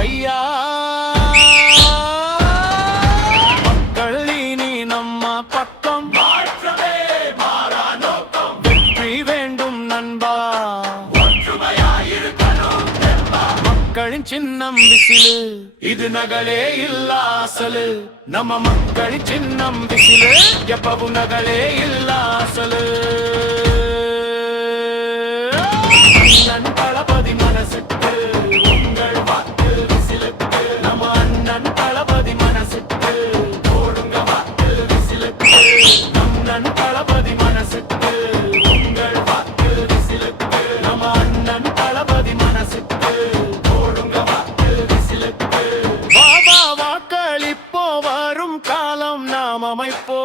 ஐயா மக்கள் இனி நம்ம பக்கம் மாற்றமே மாறா நோக்கம் வெற்றி வேண்டும் நண்பா மக்களின் சின்னம் விசிலு இது நகலே இல்ல அசலு நம்ம மக்களின் சின்னம் விசிலு எப்பவும் நகலே இல்ல அசலு அண்ணன் தளபதி மனசுக்கு உங்கள் வாக்கு விசிலுக்கு நம்ம அண்ணன் தளபதி மனசுக்கு போடுங்க வாக்கு விசிலுக்கு அண்ணன் தளபதி மனசுக்கு உங்கள் வாக்கு விசிலுக்கு நம்ம அண்ணன் தளபதி மனசுக்கு போடுங்க வாக்கு விசிலுக்கு வாக்களிப்போ வரும் காலம் நாம் அமைப்போ